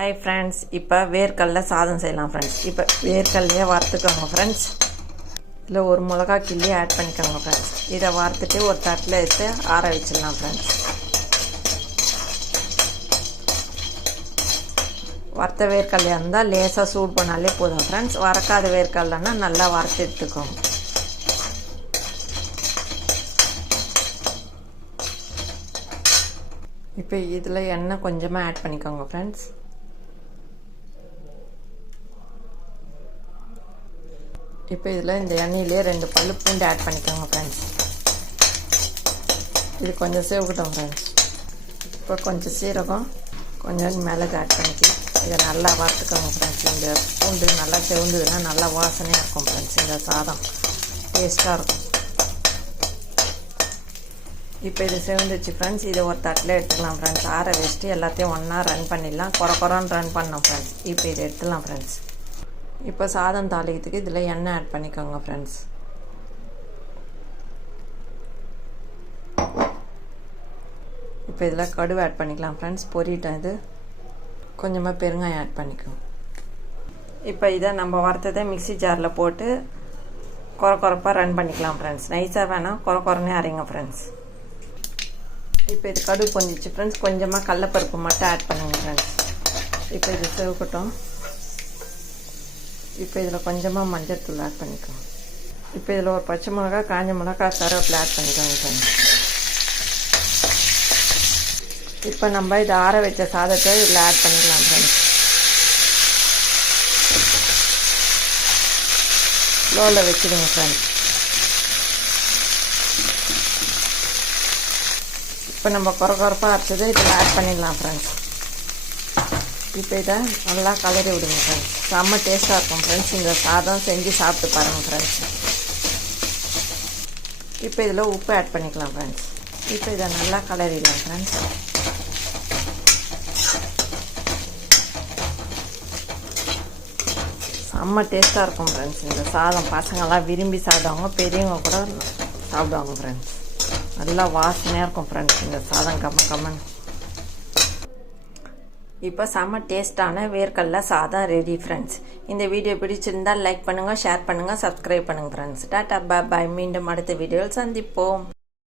Hi friends, இப்போ வேர்க்கடலை சாதம் செய்யலாம் friends. இப்போ வேர்க்கடலையை வறுத்துக்கோங்க friends. இதில் ஒரு மிளகாய் கிள்ளி ஆட் பண்ணிக்கோங்க friends. இதை வறுத்துட்டு ஒரு தட்டில் எடுத்து ஆற வச்சிடலாம் friends. வறுத்த வேர்க்கடலையாக இருந்தால் லேசாக சூடு பண்ணாலே போதும் friends. வறுக்காத வேர்க்கடலைன்னா நல்லா வறுத்து எடுத்துக்கோங்க. இப்போ இதில் எண்ணெய் கொஞ்சமாக ஆட் பண்ணிக்கோங்க ஃப்ரெண்ட்ஸ். இப்போ இதில் இந்த எண்ணெயிலே 2 பல்லு பூண்டு ஆட் பண்ணிக்கோங்க ஃப்ரெண்ட்ஸ். இது கொஞ்சம் சேவக்கட்டும் ஃப்ரெண்ட்ஸ். இப்போ கொஞ்சம் சீரகம், கொஞ்சம் மிளகு ஆட் பண்ணிட்டு இதை நல்லா வறுத்துக்கோங்க ஃப்ரெண்ட்ஸ். இந்த பூண்டு நல்லா செவந்ததுன்னா நல்லா வாசனையாக இருக்கும் ஃப்ரெண்ட்ஸ். இந்த சாதம் டேஸ்ட்டாக இருக்கும். இப்போ இது செவந்துச்சு ஃப்ரெண்ட்ஸ். இதை ஒரு தட்டில் எடுத்துக்கலாம் ஃப்ரெண்ட்ஸ். ஆற வச்சுட்டு எல்லாத்தையும் ஒன்றா ரன் பண்ணிடலாம். குறன்னு ரன் பண்ணோம் ஃப்ரெண்ட்ஸ். இப்போ இதை எடுத்துடலாம் ஃப்ரெண்ட்ஸ். இப்போ சாதம் தாளிக்கிறதுக்கு இதில் எண்ணெய் ஆட் பண்ணிக்கோங்க ஃப்ரெண்ட்ஸ். இப்போ இதில் கடுகு ஆட் பண்ணிக்கலாம் ஃப்ரெண்ட்ஸ். பொரிட்டேன். இது கொஞ்சமாக பெருங்காயம் ஆட் பண்ணிக்கோங்க. இப்போ இதை நம்ம வறுத்ததை மிக்சி ஜாரில் போட்டு குறப்பாக ரன் பண்ணிக்கலாம் ஃப்ரெண்ட்ஸ். நைஸாக வேணாம், குறன்னே அரைங்க ஃப்ரெண்ட்ஸ். இப்போ இது கடுகு பொஞ்சிச்சு ஃப்ரெண்ட்ஸ். கொஞ்சமாக கடலப்பருப்பு மட்டும் ஆட் பண்ணுங்க ஃப்ரெண்ட்ஸ். இப்போ இது சேவக்கட்டும். இப்போ இதில் கொஞ்சமாக மஞ்சள் தூள் ஆட் பண்ணிக்கோங்க. இப்போ இதில் ஒரு பச்சை மிளகா, காஞ்ச மிளகா, கருவேப்பிலை ஆட் பண்ணிக்கோங்க ஃப்ரெண்ட்ஸ். இப்போ நம்ம இதை ஆற வச்ச சாதத்தை இதில் ஆட் பண்ணிக்கலாம் ஃப்ரெண்ட்ஸ். ஸ்லோவில் வச்சுடுங்க ஃப்ரெண்ட்ஸ். இப்போ நம்ம குறப்பாக அரைச்சது இதில் ஆட் பண்ணிடலாம் ஃப்ரெண்ட்ஸ். இப்போ இதை நல்லா கலரி விடுங்க ஃப்ரெண்ட்ஸ். செம்ம டேஸ்ட்டாக இருக்கும் ஃப்ரெண்ட்ஸ். இந்த சாதம் செஞ்சு சாப்பிட்டு பாருங்கள் ஃப்ரெண்ட்ஸ். இப்போ இதில் உப்பு ஆட் பண்ணிக்கலாம் ஃப்ரெண்ட்ஸ். இப்போ இதை நல்லா கலரிடலாம் ஃப்ரெண்ட்ஸ். செம்ம டேஸ்ட்டாக இருக்கும் ஃப்ரெண்ட்ஸ். இந்த சாதம் பசங்கள்லாம் விரும்பி சாப்பிடுவாங்க, பெரியவங்க கூட சாப்பிடுவாங்க ஃப்ரெண்ட்ஸ். நல்லா வாசனையாக இருக்கும் ஃப்ரெண்ட்ஸ் இந்த சாதம். கம்மன் இப்போ செம்ம டேஸ்ட்டான வேர்க்கடலை சாதம் ரெடி ஃப்ரெண்ட்ஸ். இந்த வீடியோ பிடிச்சிருந்தால் லைக் பண்ணுங்கள், ஷேர் பண்ணுங்கள், சப்ஸ்கிரைப் பண்ணுங்கள் ஃப்ரெண்ட்ஸ். டாட்டா பாய். மீண்டும் அடுத்த வீடியோவில் சந்திப்போம்.